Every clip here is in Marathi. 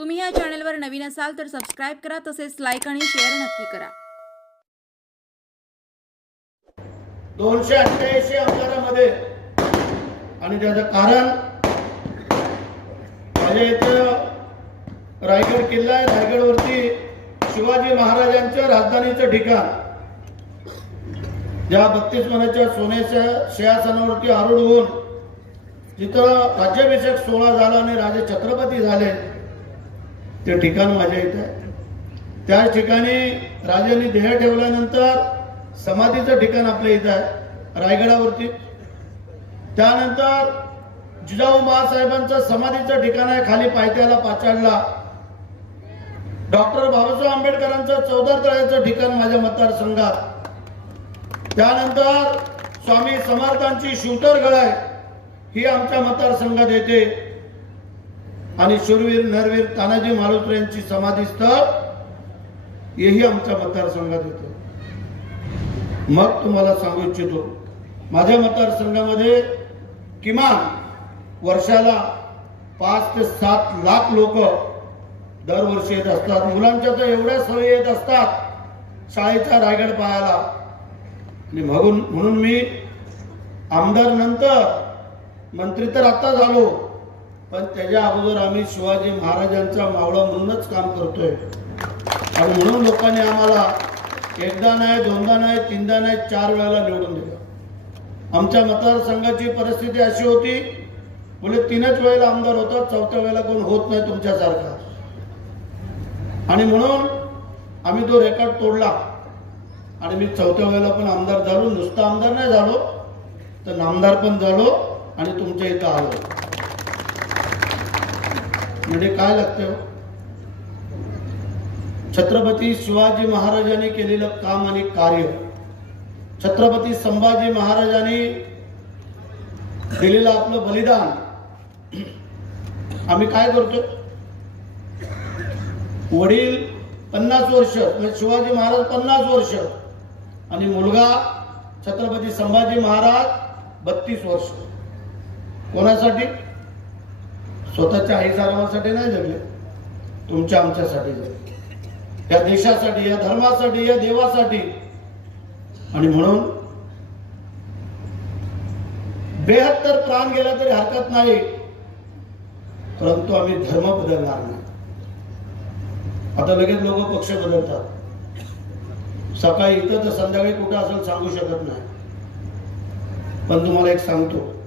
तुम्ही या चॅनलवर नवीन असाल तर सबस्क्राईब करा तसेच लाईक आणि शेअर नक्की करा. दोनशे अठ्ठ्याऐंशी आमदारामध्ये आणि त्याचं कारण? माझ्या इथं रायगड किल्ला आहे. रायगडवरती शिवाजी महाराजांचं राजधानीचं ठिकाण. ज्या बत्तीस मनाच्या सोन्याच्या सिंहासनावरती आरूढ होऊन जिथं राज्याभिषेक सोहळा झाला आणि राजे छत्रपती झाले ते ठिकाण माझ्या इथं आहे. त्या ठिकाणी राजाने देह ठेवल्यानंतर समाधीचं ठिकाण आपल्या इथं आहे रायगडावरती. त्यानंतर जिजाऊ महासाहेबांचं समाधीचं ठिकाण आहे खाली पायथ्याला पाचाडला. डॉक्टर बाबासाहेब आंबेडकरांचं चौदा तळ्याचं ठिकाण माझ्या मतदारसंघात. त्यानंतर स्वामी समर्थांची शूटर आहे ही आमच्या मतदारसंघात येते. आणि शूरवीर नरवीर तानाजी मालोत्र यांची समाधी स्थळ हेही आमच्या मतदारसंघात येतं मग तुम्हाला सांगू इच्छितो माझ्या मतदारसंघामध्ये किमान वर्षाला पाच ते सात लाख लोक दरवर्षी येत असतात. मुलांच्या तर एवढ्या सवयी येत असतात शाळेचा रायगड पाहायला आणि म्हणून म्हणून मी आमदार नंतर मंत्री तर आता झालो पण त्याच्या अगोदर आम्ही शिवाजी महाराजांचा मावळा म्हणूनच काम करतोय. आणि म्हणून लोकांनी आम्हाला एकदा नाही दोनदा नाही तीनदा नाही चार वेळेला निवडून दिलं. आमच्या मतदारसंघाची परिस्थिती अशी होती म्हणजे तीनच वेळेला आमदार होतात चौथ्या वेळेला कोण होत नाही तुमच्यासारखा. आणि म्हणून आम्ही तो रेकॉर्ड तोडला. आणि मी चौथ्या वेळेला पण आमदार झालो नुसता आमदार नाही झालो तर नामदार पण झालो आणि तुमच्या इथं आलो. म्हणजे काय लागतं हो? छत्रपती शिवाजी महाराजांनी केलेलं काम आणि कार्य. छत्रपती संभाजी महाराजांनी दिलेलं आपलं बलिदान. आम्ही काय करतो वडील पन्नास वर्ष म्हणजे शिवाजी महाराज पन्नास वर्ष आणि मुलगा छत्रपती संभाजी महाराज बत्तीस वर्ष. कोणासाठी? स्वतःच्या आई आरामासाठी नाही जगले. तुमच्या आमच्यासाठी जगले. या देशासाठी या धर्मासाठी या देवासाठी. आणि म्हणून बेहत्तर प्राण गेला तरी हरकत नाही. परंतु आम्ही धर्म बदलणार नाही. आता लगेच लोक पक्ष बदलतात. सकाळी इथं तर संध्याकाळी कुठं असेल सांगू शकत नाही. पण तुम्हाला एक सांगतो.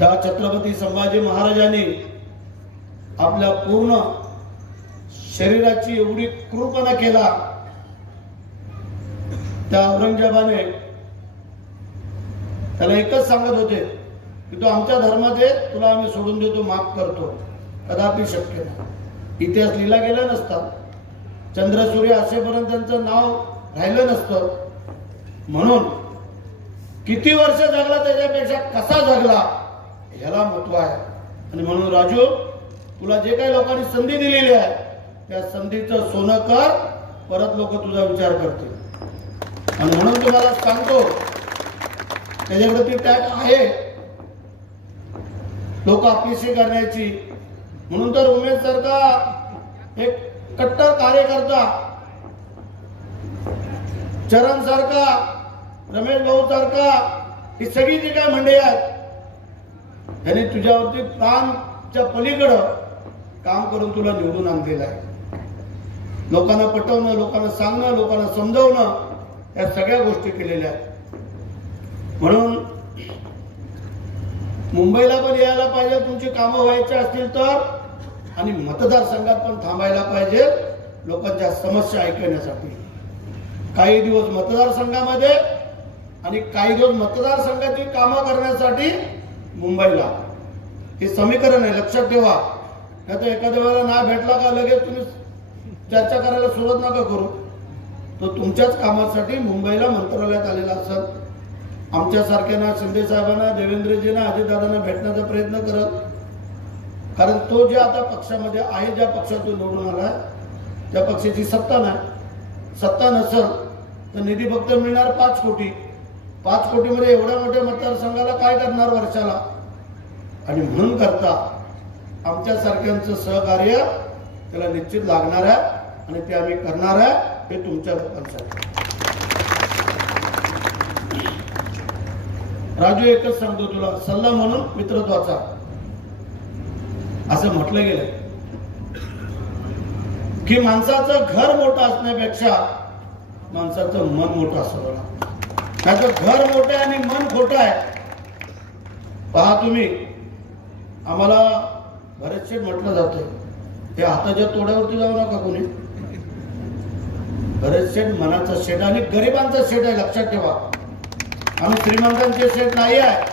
त्या छत्रपती संभाजी महाराजांनी आपल्या पूर्ण शरीराची एवढी कृपणा केला. त्या औरंगजेबाने त्याला एकच सांगत होते की तू आमच्या धर्मात तुला आम्ही सोडून देतो माफ करतो. कदापि शक्य नाही. इतिहास लिहिला गेला नसता. चंद्रसूर्य असेपर्यंत त्यांचं नाव राहिलं नसतं. म्हणून किती वर्ष जगला त्याच्यापेक्षा कसा जगला? ह्याला महत्त्व आहे. आणि म्हणून राजू तुला जे काही लोकांनी संधी दिलेली आहे त्या संधीचं सोनं कर परत लोक तुझा विचार करतील. आणि म्हणून तुम्हाला सांगतो त्याच्याकडे ती आहे. लोक आपलीशी करण्याची. म्हणून तर उमेश सारखा एक कट्टर कार्यकर्ता. चरण सारखा रमेश भाऊ सारखा ही सगळी जी काय मंडळी आहेत त्यांनी तुझ्यावरती प्राणच्या पलीकडं काम करून तुला निवडून आणलेलं आहे. लोकांना पटवणं लोकांना सांगणं लोकांना समजवणं या सगळ्या गोष्टी केलेल्या आहेत. म्हणून मुंबईला पण यायला पाहिजे तुमची कामं व्हायची असतील तर आणि मतदारसंघात पण थांबायला पाहिजे लोकांच्या समस्या ऐकण्यासाठी. काही दिवस मतदारसंघामध्ये आणि काही दिवस मतदारसंघाची कामं करण्यासाठी मुंबईला. हे समीकरण आहे लक्षात ठेवा. नाही तर एखाद्या वेळेला नाही भेटला का लगेच तुम्ही चर्चा करायला सुरुवात नका करू. तो तुमच्याच कामासाठी मुंबईला मंत्रालयात आलेला असत आमच्यासारख्यांना शिंदे साहेबांना देवेंद्रजींना अजितदादांना भेटण्याचा प्रयत्न करत. कारण तो जे आता पक्षामध्ये आहे ज्या पक्षातून निवडून आला त्या पक्षाची सत्ता नाही. सत्ता नसल तर निधी फक्त मिळणार पाच कोटी. पाच कोटीमध्ये एवढ्या मोठ्या मतदारसंघाला काय करणार वर्षाला? आणि म्हणून करता आमच्यासारख्यांचं सहकार्य त्याला निश्चित लागणार आहे आणि ते आम्ही करणार आहे हे तुमच्या लोकांसाठी राजू एकच सांगतो तुला. सल्ला म्हणून मित्रत्वाचा. असं म्हटलं गेलं की माणसाचं घर मोठं असण्यापेक्षा माणसाचं मन मोठं असावं त्याचं घर मोठं आहे आणि मन खोटं आहे. पहा तुम्ही आम्हाला बरेचसे म्हटलं जाते हे हाताच्या तोड्यावरती जाऊ नका कोणी. बरेच शेठ मनाचा शेठ आणि गरिबांचा शेड आहे लक्षात ठेवा. आम्ही श्रीमंतांचे शेठ नाही आहे.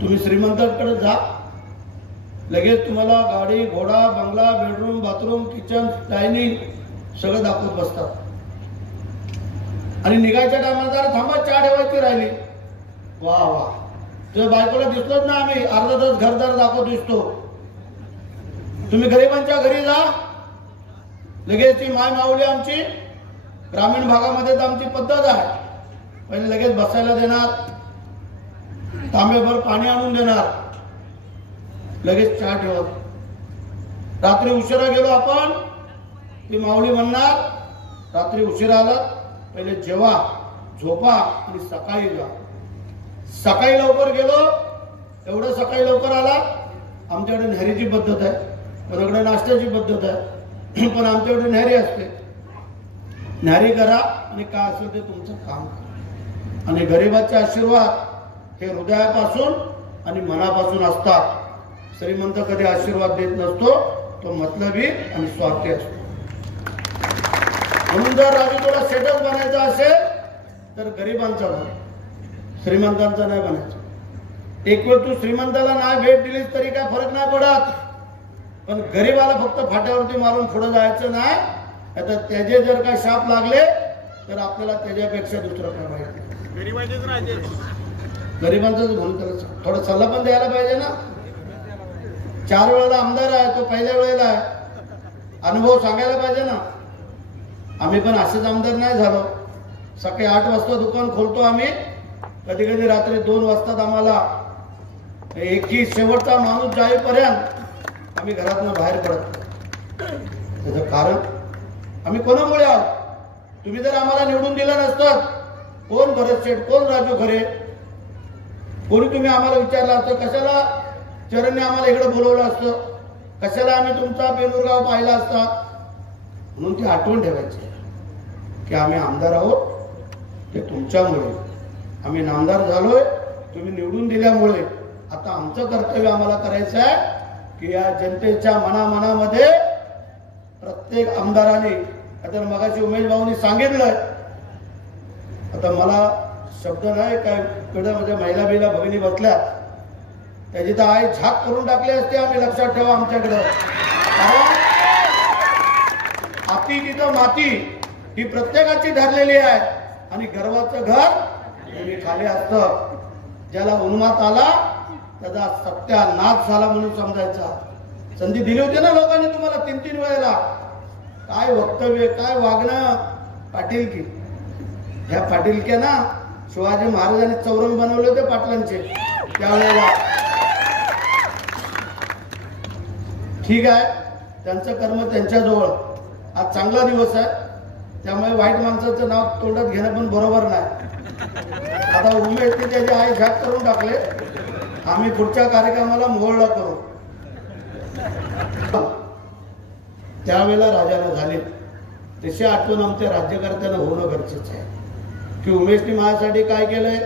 तुम्ही श्रीमंतांकडे जा. लगेच तुम्हाला गाडी घोडा बंगला बेडरूम बाथरूम किचन डायनिंग सगळं दाखवत बसतात. आणि निघायच्या टायमाला जरा थांबा चहा ठेवायची राहिली. वा वा. तुझ्या बायकोला दिसलोच ना आम्ही. अर्धा तास घरदार दाखवत दिसतो. तुम्ही गरिबांच्या घरी जा. लगेच ती माय माऊली आमची ग्रामीण भागामध्ये तर आमची पद्धत आहे. पहिले लगेच बसायला देणार. तांबेभर पाणी आणून देणार. लगेच चहा ठेवत. रात्री उशिरा गेलो आपण. ती माऊली म्हणणार रात्री उशिरा आला पहिले जेवा झोपा आणि सकाळी जा. सकाळी लवकर गेलो एवढं सकाळी लवकर आला आमच्याकडे न्यारीची पद्धत आहे कोणाकडे नाश्त्याची पद्धत आहे पण आमच्याकडे न्यारी असते. न्यारी करा आणि काय असेल ते तुमचं काम करा. आणि गरिबाचे आशीर्वाद हे हृदयापासून आणि मनापासून असतात. श्रीमंत कधी आशीर्वाद देत नसतो तो मतलबी आणि स्वार्थी असतो. म्हणून जर राजू तुला सेटअप बनायचा असेल तर गरिबांचा बन श्रीमंतांचा नाही बनायचं. एक वेळ तू श्रीमंताला नाही भेट दिलीस तरी काय फरक नाही पडत. पण गरीबाला फक्त फाट्यावरती मारून पुढे जायचं नाही. आता त्याचे जर काय शाप लागले तर आपल्याला त्याच्यापेक्षा दुसरं काय माहिती गरीबाचेच म्हणून त्याला स- थोडा सल्ला पण द्यायला पाहिजे ना. चार वेळेला आमदार आहे तो पहिल्या वेळेला आहे. अनुभव सांगायला पाहिजे ना. आम्ही पण असेच आमदार नाही झालो. सकाळी आठ वाजता दुकान खोलतो आम्ही. कधी कधी रात्री दोन वाजतात आम्हाला. एकी शेवटचा माणूस जाईपर्यंत आम्ही घरातनं बाहेर पडत त्याचं कारण? आम्ही कोणामुळे आहोत तुम्ही जर आम्हाला निवडून दिलं नसतं कोण भरत शेठ कोण राजू खरे कोणी तुम्ही आम्हाला विचारलं असतं कशाला चरणने आम्हाला इकडे बोलवलं असतं? कशाला आम्ही तुमचा बेलूरगाव पाहिला असता? म्हणून ती आठवण ठेवायची की आम्ही आमदार आहोत ते तुमच्यामुळे. आम्ही नामदार झालोय तुम्ही निवडून दिल्यामुळे. आता आमचं कर्तव्य आम्हाला करायचं आहे की या जनतेच्या मनामनामध्ये प्रत्येक आमदाराने आता मगाशी उमेश भाऊनी सांगितलंय. आता मला शब्द नाही काय कडे म्हणजे महिला बिला भगिनी बसल्या. त्याची तर आई झाक करून टाकली असते आम्ही लक्षात ठेवा आमच्याकडं. माती तिथं माती. ही प्रत्येकाची धरलेली आहे. आणि गर्वाचं घर नेहमी खाली असतं. ज्याला उन्मात आला त्याचा सत्यानाश झाला म्हणून समजायचा. संधी दिली होती ना लोकांनी तुम्हाला तीन तीन वेळेला? काय वक्तव्य काय वागणं? पाटील की ह्या पाटीलक्या ना शिवाजी महाराजांनी चौरंग बनवले होते पाटलांचे. त्यावेळेला. ठीक आहे. त्यांचं कर्म त्यांच्याजवळ. आज चांगला दिवस आहे. त्यामुळे वाईट माणसाचं नाव तोंडात घेणं पण बरोबर नाही. आता उमेश त्याचे आई घात करून टाकले. आम्ही पुढच्या कार्यक्रमाला मोहळा करू. त्यावेळेला राजानं झाले. तशी आठवण आमच्या राज्यकर्त्यांना होणं गरजेचं आहे. की उमेशनी माझ्यासाठी काय केलंय?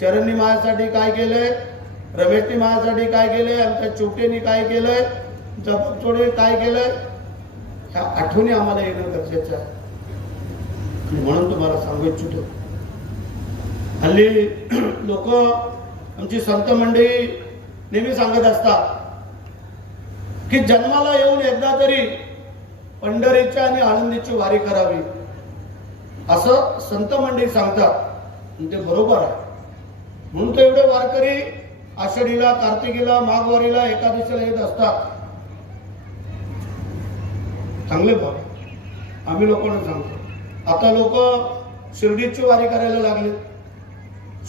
चरणनी माझ्यासाठी काय केलंय? रमेशनी माझ्यासाठी काय केलंय? आमच्या चोटेनी काय केलंय? जपचोडे काय केलंय? ह्या आठवणी आम्हाला येणं गरजेचं आहे. आणि म्हणून तुम्हाला सांगू इच्छितो. हल्ली लोक आमची संत मंडळी नेहमी सांगत असतात की जन्माला येऊन एकदा तरी पंढरीची आणि आनंदीची वारी करावी. असं संत मंडळी सांगतात. ते बरोबर आहे. म्हणून तर एवढे वारकरी आषाढीला कार्तिकीला माघवारीला एकादशीला येत असतात. चांगले बोल आम्ही लोकांना सांगतो. आता लोक शिर्डीची वारी करायला लागले.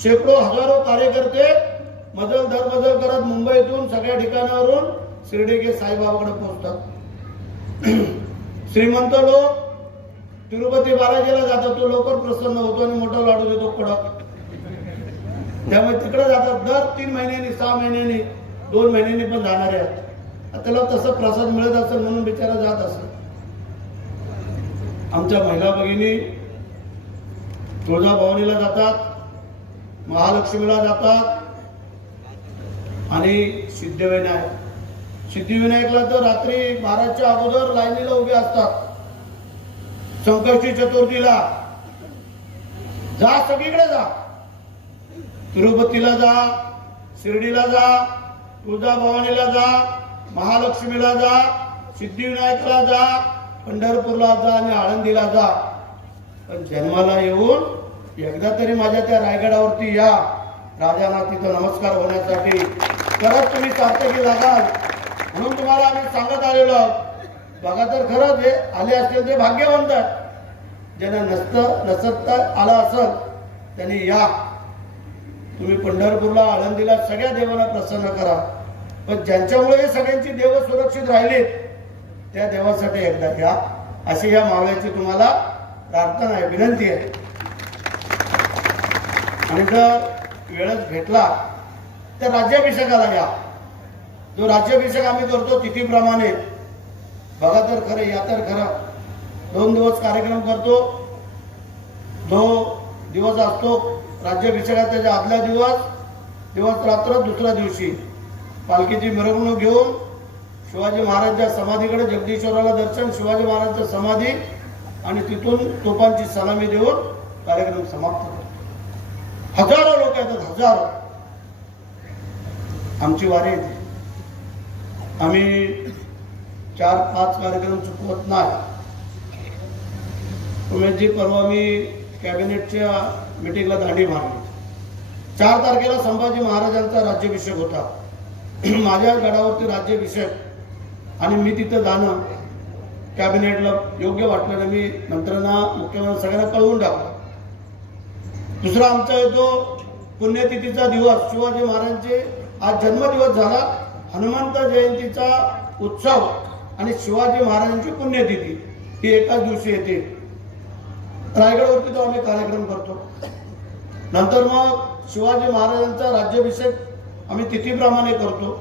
शेकडो हजारो कार्यकर्ते मजल दर मजल करत मुंबईतून सगळ्या ठिकाणावरून शिर्डीके साईबाबाकडे पोहोचतात. श्रीमंत लोक तिरुपती बालाजीला जातात तो लवकर प्रसन्न होतो आणि मोठा लाडू देतो कडक. त्यामुळे तिकडे जातात दर तीन महिन्यांनी सहा महिन्यांनी दोन महिन्यांनी पण जाणारे आहेत. त्याला तसं प्रसाद मिळत असेल म्हणून बिचारा जात असेल. आमच्या महिला भगिनी तुळजाभवानीला जातात महालक्ष्मीला जातात आणि सिद्धिविनायक. सिद्धिविनायकला तर रात्री बाराच्या अगोदर लाईनीला उभे असतात. संकष्टी चतुर्थीला. जा सगळीकडे जा. तिरुपतीला जा शिर्डीला जा तुळजाभवानीला जा महालक्ष्मीला जा सिद्धिविनायकला जा पंढरपूरला जा आणि आळंदीला जा. पण जन्माला येऊन एकदा तरी माझ्या त्या रायगडावरती या. राजांना तिथं नमस्कार होण्यासाठी. खरंच तुम्ही सार्थकी लागाल. म्हणून तुम्हाला आम्ही सांगत आलेलो. आहोत. बघा तर खरंच हे आले असतील ते भाग्यवंत ज्यांना नसतं नसत आलं असेल त्यांनी या. तुम्ही पंढरपूरला आळंदीला सगळ्या देवाला प्रसन्न करा. पण ज्यांच्यामुळे हे सगळ्यांची देव सुरक्षित राहिलीत त्या देवासाठी एकदा घ्या. अशी या मावळ्याची तुम्हाला प्रार्थना आहे विनंती आहे. आणि जर वेळच भेटला तर राज्याभिषेकाला या. जो राज्याभिषेक आम्ही करतो तिथीप्रमाणे. बघा तर खरं या तर खरं. दोन दिवस कार्यक्रम करतो. जो दिवस असतो राज्याभिषेकाचा त्याच्या आदल्या दिवस दिवस रात्र दुसऱ्या दिवशी. पालखीची मिरवणूक घेऊन शिवाजी महाराजच्या समाधीकडे जगदीश्वराला दर्शन शिवाजी महाराजच्या समाधी आणि तिथून तोफांची सलामी देऊन कार्यक्रम समाप्त करतो. हजारो लोक येतात हजारो. आमची वारी येते. आम्ही चार पाच कार्यक्रम चुकवत नाही. उमेशजी परवा मी कॅबिनेटच्या मिटिंगला दांडी मारली. चार तारखेला संभाजी महाराजांचा राज्याभिषेक होता. माझ्या गडावरती राज्याभिषेक. आणि मी तिथं जाणं कॅबिनेटला योग्य वाटलं आणि मी मंत्र्यांना मुख्यमंत्री सगळ्यांना कळवून टाकलं. दुसरा आमचा येतो पुण्यतिथीचा दिवस. शिवाजी महाराजांचे आज जन्मदिवस झाला. हनुमंत जयंतीचा उत्सव आणि शिवाजी महाराजांची पुण्यतिथी ही एकाच दिवशी येते. रायगडवरती तो आम्ही कार्यक्रम करतो. नंतर मग शिवाजी महाराजांचा राज्याभिषेक आम्ही तिथीप्रमाणे करतो.